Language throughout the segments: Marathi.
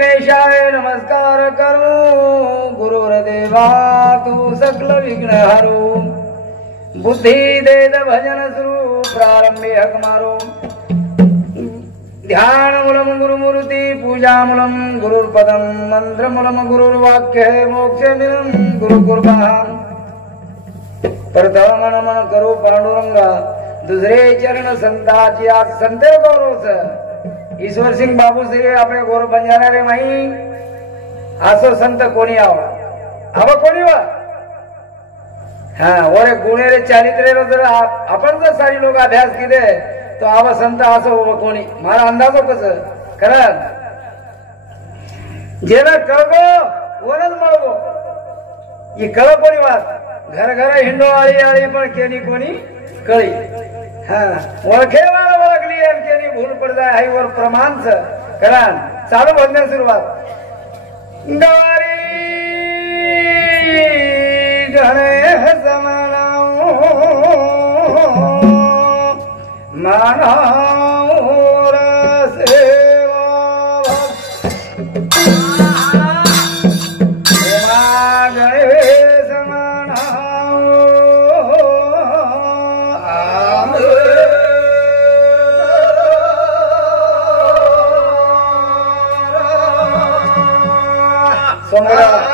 गणेशाय नमस्कार करो गुरुर्देवा तू सकल विघ्न हरो बुद्धि देद भजन सुरु प्रारंभे हक मारो ध्यान मूलम गुरुमूर्ति पूजा मूलम गुरुर्पदम मंत्र मूलम गुरुर्वाक्य मोक्ष मिलम गुरु कृपा प्रथम नमन करो पांडुरंगा दुसरे चरण संताची आज संत गौरव ईश्वर सिंग बाबू श्री आपले गोर बंजारे माई असो संत कोणी आवा हवा कोणी वा हाँ ओरे गुणेरे चारित्र्य जर आपण जर सारी लोक अभ्यास केले तो आवा संत असो कोणी मारा अंदाजो कस कारण जेला कळगो वरच मळगो ही कळ कोणी वाच घर घर हिंडो आळी आळी पण केनी कोणी कळी हाँ ओळखे वाला ओळखली आणि केनी भूल पड जाय हाय वर प्रमाणच कारण चालू भजन सुरुवात गवारी गणेश मनाओ मानाओ सेवा गणेश मनाओ सोमरा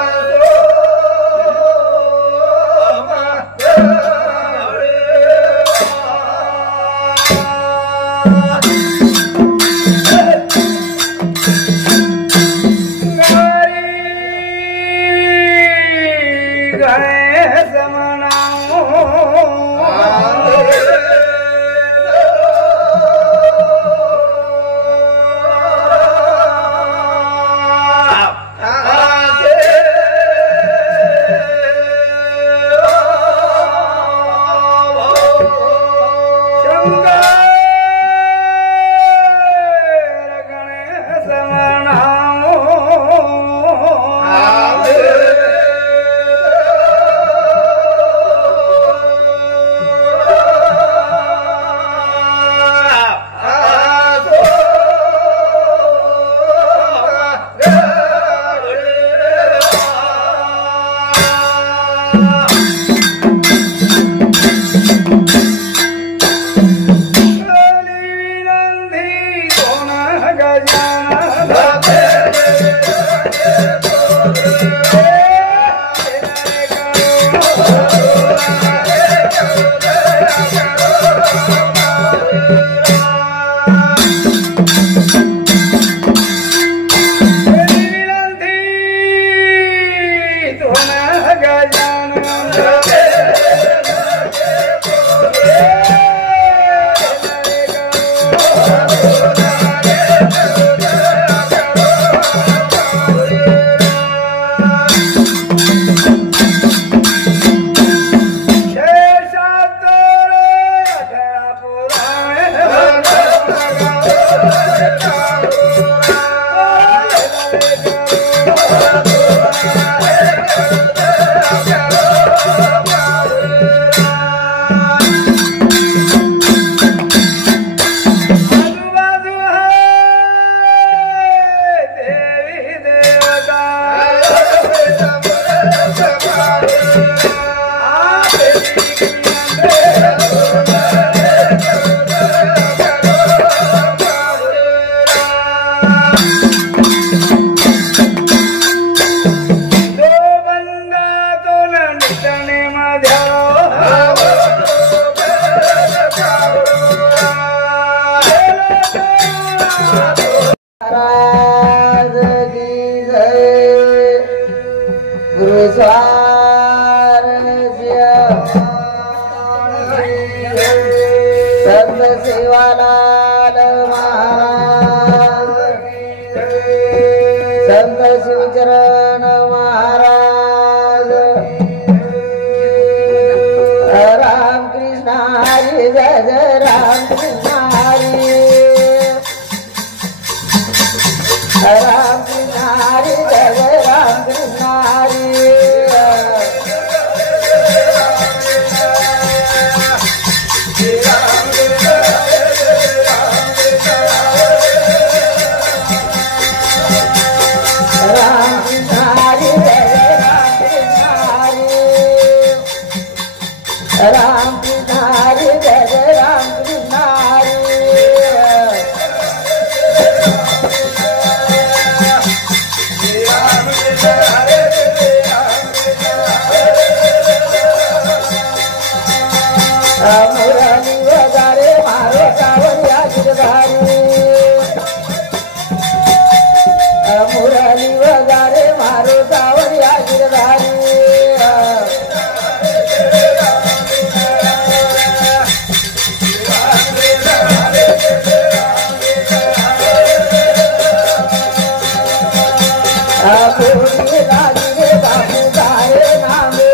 गोरी लागी रे बापू तारे नामे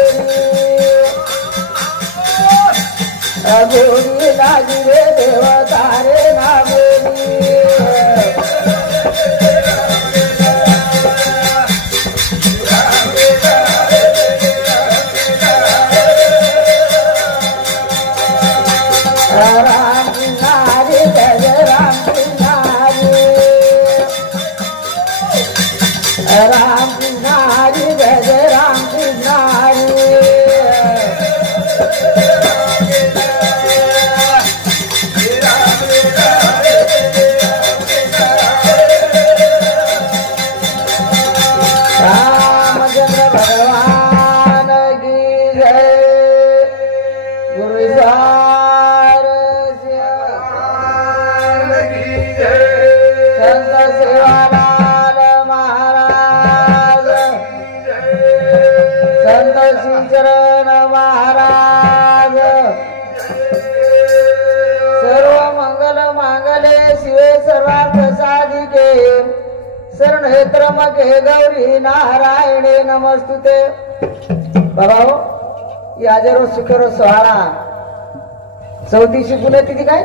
गोरी लागी रे देव तारे नामे राम नारी जय राम नारी राम नारी जय राम नारी रामचंद्र भगवान की जय गुरु संत सेवालाल महाराज संत श्रीचरण महाराज सर्व मंगल मांगले शिवे सर्वार्थ साधिके शरण हे त्र्यंबके गौरी नारायणे नमस्तुते। बाबा हो याजरो सुखरो सोहळा 34शी पुण्यतिथी काय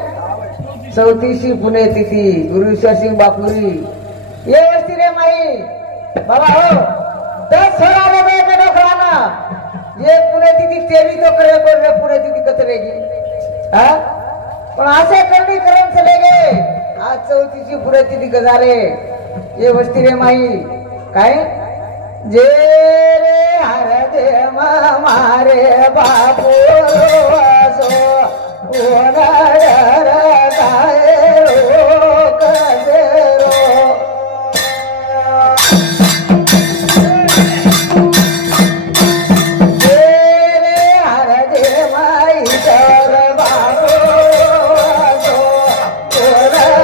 34शी पुण्यतिथी गुरु ईश्वरसिंग बापुरी ये वस्ती रे माई बाबा हो 10 सोळा रे डोकराना ये पुण्यतिथी तेरी तो करे कोण रे पुण्यतिथी कतरेगी हां पण असे करणी करून चले गए आज 34शी पुण्यतिथी गजारे ये वस्ती रे माई काय जे रे हर दे मारे बापू वासो ओनडर कायरो कसेरो जे रे हर दे माई तर बापू वासो ओनडर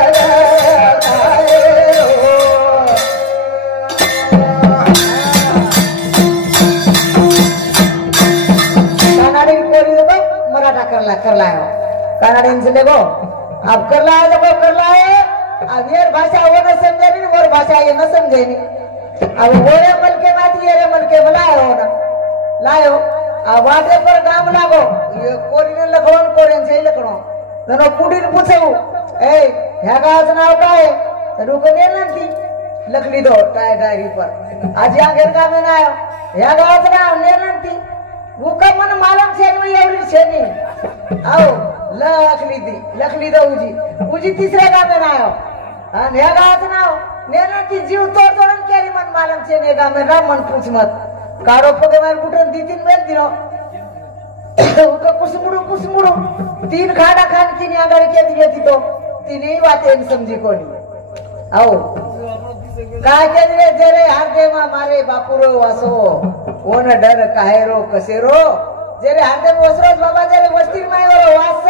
कायरो मराठा करला है कनाडियन से देखो अब करला है अब ये भाषा वो न समझे नहीं और भाषा ये न समझे नहीं अब वो रे मल के बात ये रे मल के बुलाए हो ना लायो अब वाटे पर काम लागो ये कोरी ने लखवन कोरेन से लखनो तनो कुडीन पूछो ए ह्या गावाचं नाव काय तर रुको नेलंती लकडी दो डायरी पर आज या घर का में ना ह्या गावाचं नाव नेलंती भूका मन मालूम से नहीं एवढी छेनी आओ लखली दो उजी तिसऱ्या गावे नाव आणि ह्या गावाचं नाव नेलाची जीव तोडून केली मन मालूम से ने गाव में राम मन पूछ मत कारो पगे मार कुठून तीन मेल दिनो उठो कुसमुडू 3 खाडा खान किनी आगाडी के दिली तो तिनी वाते समजी कोणी आओ काय के दिले जरे हार दे मारे बापुरो वासो ओन डर काहेरो कसेरो जेरे हाते वसरोज बाबा जेरे वस्ती मायरो वास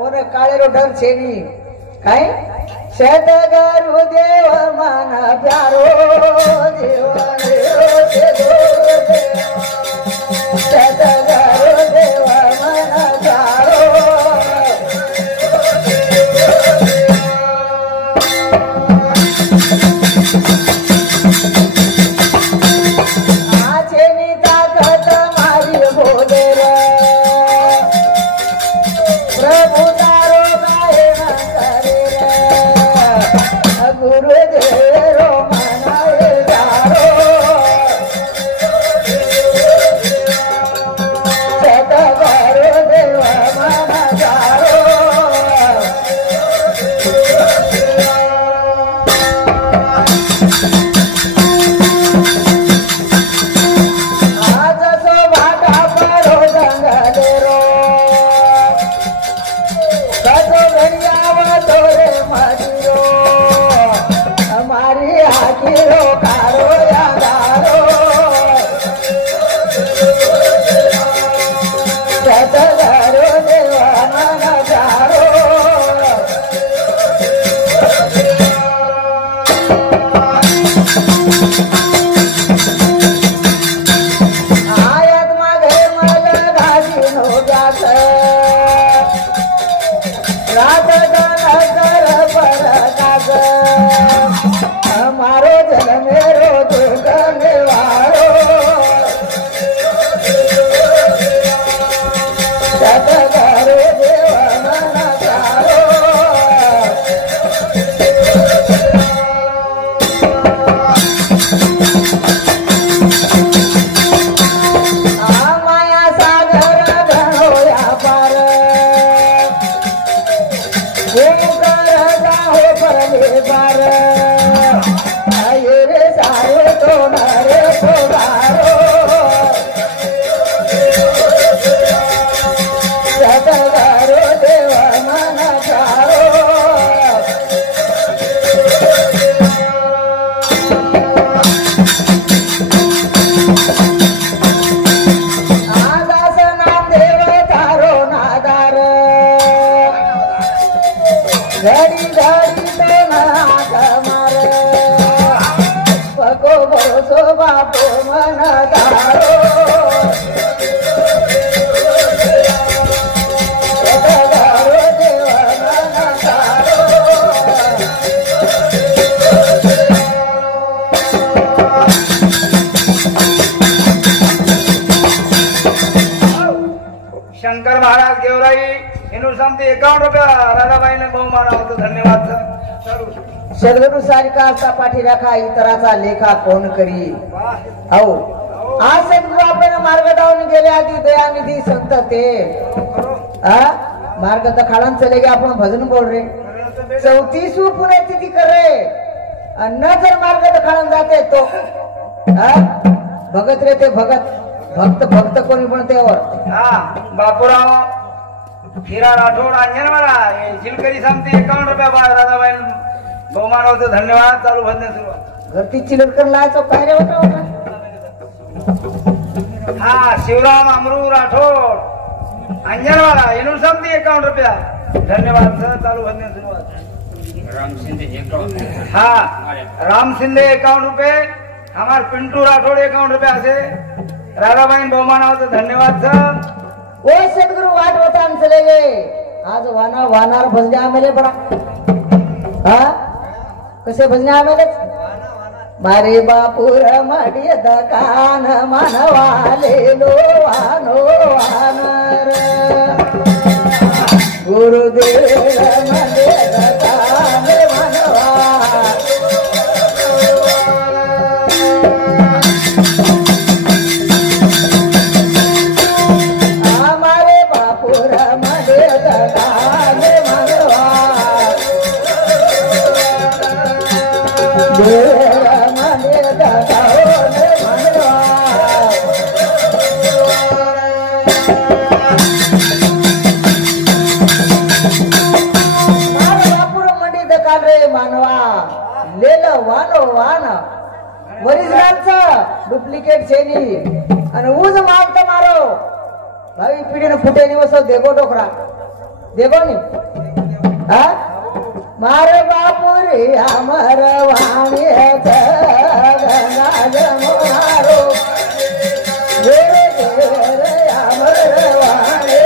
ओन काळेरो डर छेनी काय शत गरु देव मन प्यारो देव शत गरु देव मन प्यारो हमारो जल मेरो दुख सो बापू मन दारो शंकर महाराज गेवराई इनू समती 51 रुपया राधाबाईने बहुमाना होतो. धन्यवाद सर. सद्गुरु सारिका असा पाठी राखा इतराचा लेखा कोण करी. अहो आज सद्गुरु आपण मार्ग दावून गेले आधी दयानिधी संत ते मार्ग तर खाळान चले गे आपण भजन बोल रे 34 पुण्यतिथी कर रे अन्न जर मार्ग तर खाळान जाते तो भगत रे ते भगत भक्त भक्त कोणी पण त्यावर बापूराव हिरा राठोड अंजनवाला जिलकरी समती 51 रुपया राधाबाई बहुमान होतो. धन्यवाद. चालू भजन सुरुवात. घरती चिलटकर लायचो काय रे होता. हा शिवराम अमरू राठोड अंजनवाला इनू समती 51 रुपया. धन्यवाद सर. चालू भजन सुरुवात. राम शिंदे हा राम शिंदे 51 रुपये. हमार पिंटू राठोड 51 रुपया असे राधाबाई बहुमान होतो. धन्यवाद सर. ओ सद्गुरु वाट होता चले गे आज वानार भजने आमेले बडा कसे भजने आमेले मारे बापूर मडियत कान मानवाले लो वानो वानर गुरुदेव मडियत कान मानवा डुप्लिकेट छेनी आणि ऊज मागत मारो भावी पिढीने फुटे निवस देगो डोकरा देगो नी मारे बापू रे अमर वाणी मारो अमर वाणी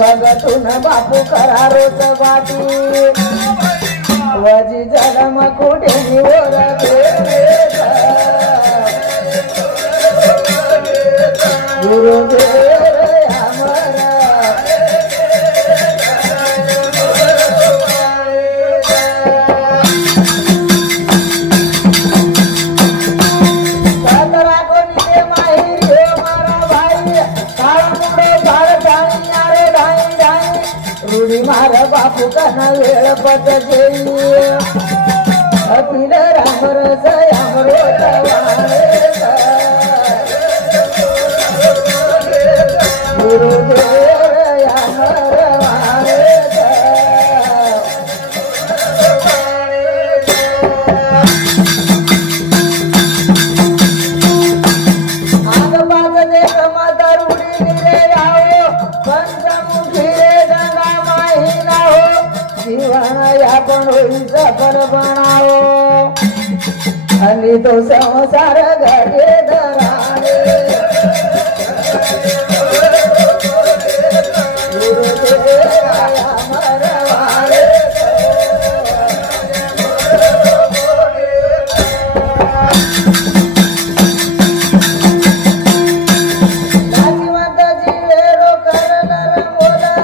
भगतून बापू करारोच वाटी वजी जलम कुठे निवर गुरुदेव अमर सतरा कोणी माहिती मारा भाई काळा मुंडे रूढी मार बापू कना वेळ पत अखिल रामरस अमृत गुरुदेव आग पाच देख माता रूढी निरे यावो पंचमुखी जीवन यापन होई सफल बनाओ आणि तो संसार घडे धराणे गुरुदेव अमर वाळे नाथिवंत जीवेरो करनर बोला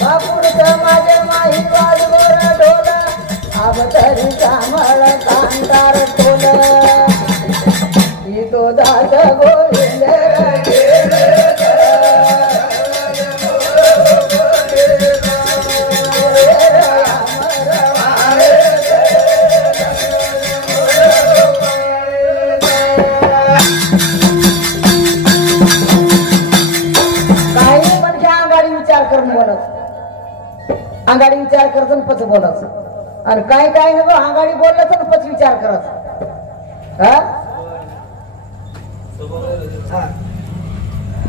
बापूर समाज माही वाजवर ढोला अवतरी कामळ कांतार टोल तो दास गोविंद विचार करायचा आणि पच बोलायचं आणि काय काय नको हांगाडी बोललं तर पच विचार करायचा हा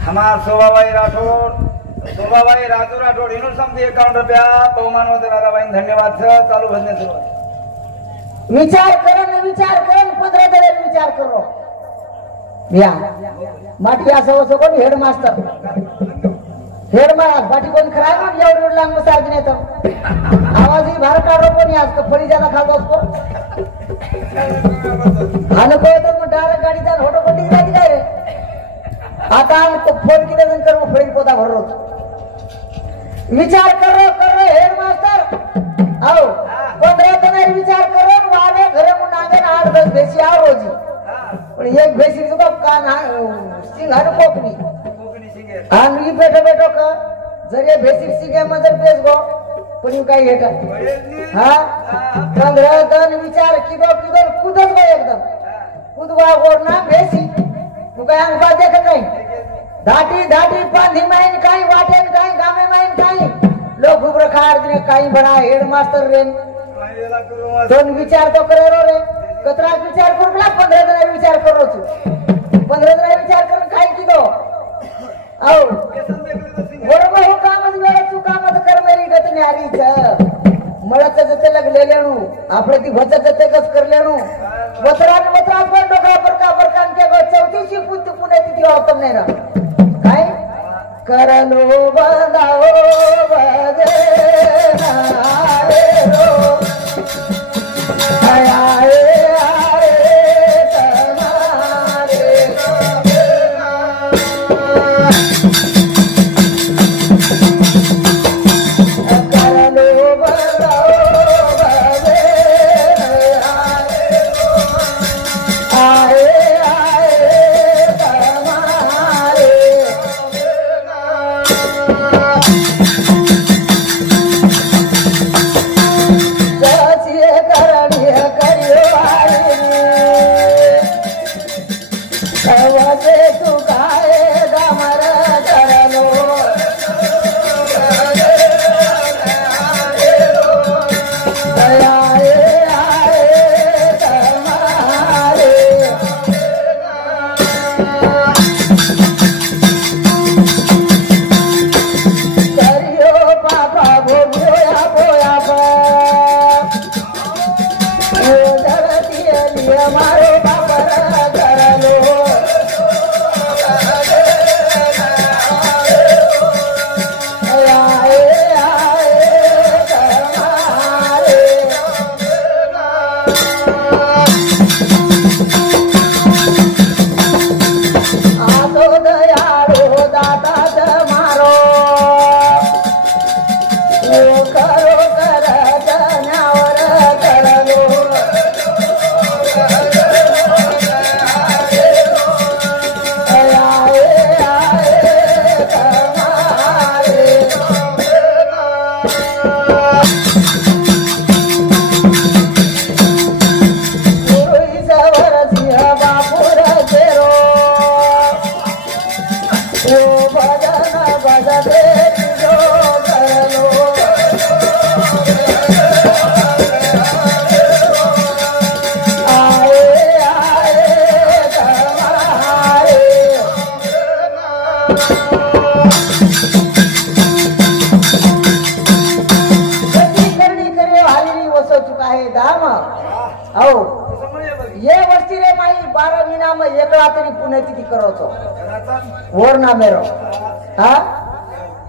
हमार शोभाबाई राजू राठोड इन्होंने समझे 51 रुपया बहुमान होते दादाबाई धन्यवाद सर चालू भजने सुरुवात विचार करण 15 दिवस विचार करो या माठी असं असं कोण हेडमास्टर बाटी कोण खराय मग एवढं लांब सारखी नाही तर आवाजही बाहेर काढो कोणी आज फळी ज्यादा खातो असतो आणि तर मग डायरेक्ट गाडीचा फोटो कोणती जाती काय रे आता फोन केले नंतर मग फळी पोता भरलो विचार करो हेडमास्टर आओ 15 दिवस विचार करो वारे घरे मुनागे 8-10 बेसी आ रोजी पण एक बेसी जो कान सिंहार कोकणी आणि बेटो का जर ये बेसिक सिंगे मजर पेस गो पण यू काय घेता हा 15 दिन विचार किदो कूदच गो एकदम कूदवा गोर ना बेसी तू काय अंगबा देख काय धाटी पांधी माइन काय वाटेन काय गामे माइन काय लोग उबर खार दिन काय बड़ा हेडमास्टर रेन दोन विचार तो करे रो रे कतरा विचार करू 15 दिन विचार करो तू 15 दिन विचार कर काय किदो आओ बरोबर हो कामच वेळ तू कामच कर मेरी गत न्यारीच मळच जते लगलेलेणू आपले ती भच जते कस करलेणू वतरात पण डोका बरका के गो 34 पुत पुणे तिथी होतम नाही रा काय करलो बंदाओ बजे नारे रो आए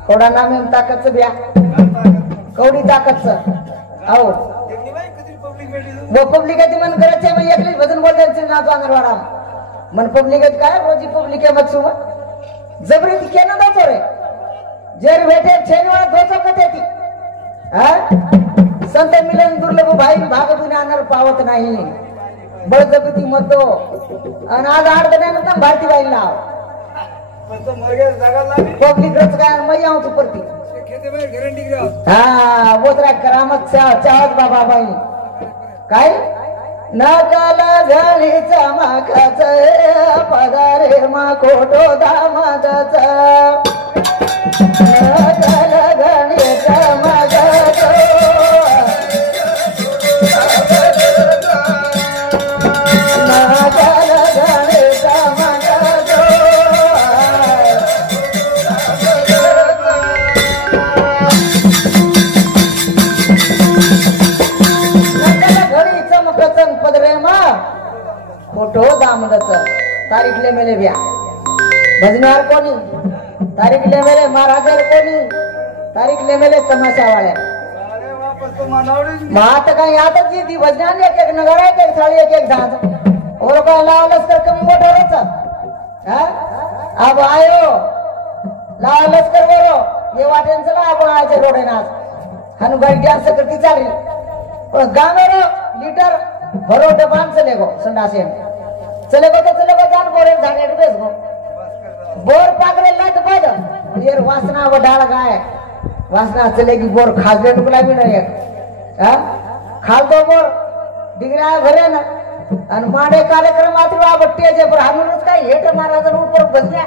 कोडा नाम एम ताकत ब्या कौडी ताकत आओ वो पब्लिक मन करायचे मग एकलीच भजन बोलते ना तो अंगरवाडा मन पब्लिक काय रोजी पब्लिक मत सुमा जबरी केना दातो रे जर बेटे छेनवाडा दोसो कथे ती संत मिलन दुर्लभ भाई भागतून आणणार पावत नाही बळजबरी मत दो आणि आज 8 दिवसानंतर भारती बाई लाव पब्लिक रच काय मैं आऊं तू परती हा वोतरा करामत चाहत बाबा बाई काय नकल घणीचा माखाच पदारे मा कोटो दामाच नकल घणीचा माखाच फोटो दामदच तारीखले मेले ब्या भजनार कोणी तारीखले मेले महाराजर कोणी तारीखले मेले तमाशावाळ्या मात काही आताच ती भजनाने एक एक नगर एक एक थाळी एक एक झांज और काय लावलंस तर कमी मोठं अब आयो लावलंच कर बरो ये वाटेन चला आपण आयचे रोडे नाच हनुबाई डान्स करती चालली पण गामेरो लीटर भरो डबान चले गो संडासे चले गो जान बोरे झाडे बेस गो बोर पागरे लट बद ये वासना वडाळ गाय वासना चलेगी बोर खाजले टुकला भी नहीं है खाल दो बोर डिगरा भरे ना आणि माडे कार्यक्रम आतवा बट्टे जे पर हाणूनच काय हेट महाराजन ऊपर बसल्या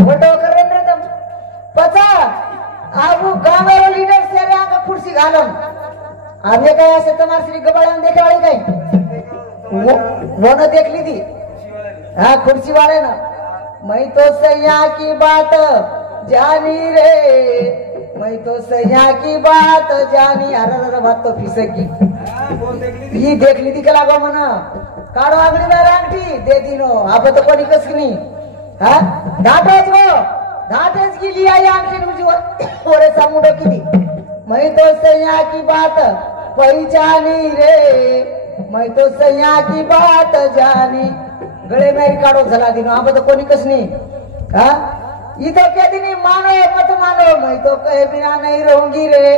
फोटो करेन रे तुम पता आबू गामेरो लीडर से रे आका कुर्सी घालम आवे काय असे तमार श्री गबाळन देखे वाली काय वो न देख ली थी हां कुर्सी वाले ना मैं तो सैया की बात जानी रे मैं तो सैया की बात जानी अरे बात तो फिसकी ही देख ली थी कला गो मना काढो आगली में रांगठी दे दिनो अब तो कोणी कसकनी हां धाटेच की लिया या आंगठी मुझे ओरे सामुडो की मैं तो सैया की बात पहचानी रे मैं तो सैया की बात जानी गळे मेरी काढो झाला दिनो अब तो कोणी कसनी हां ये तो कह दी मानो मत मानो मैं तो कहे बिना नहीं रहूंगी रे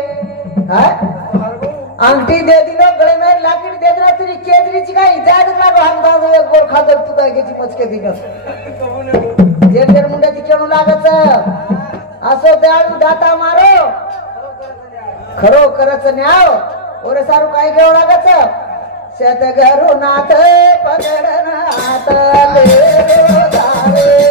अंगठी दे दिनो गळे में लाकड़ी दे दिनो तेरी केदरी चिकाई जाद लागो हम दादो एक गोर खादर तू काय गेची मचके दिनो जेर मुंडे तिकेणू लागत असो दयाळू दाता मारो खरो करच न्याव ओरे सारू काय घेऊ लागत शेत घरू नाथ पगड नाथ ले जावे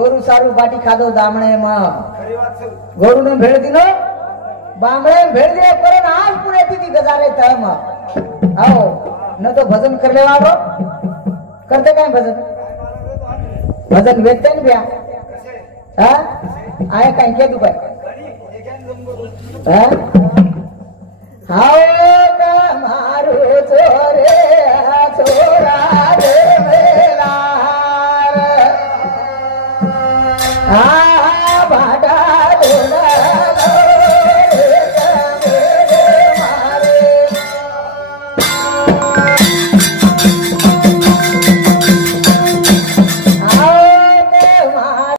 गोरू सारू बाटी खादो दामणे में गोरू ने भेड़ दिनो बामणे भेड़ दिए करो ना आज पुणे थी गजारे तम आओ न तो भजन कर ले वालो करते काय भजन वेचते न भ्या हां आए काय के दुपाय हां हाओ का मारू चोरे छोरा रे मेरा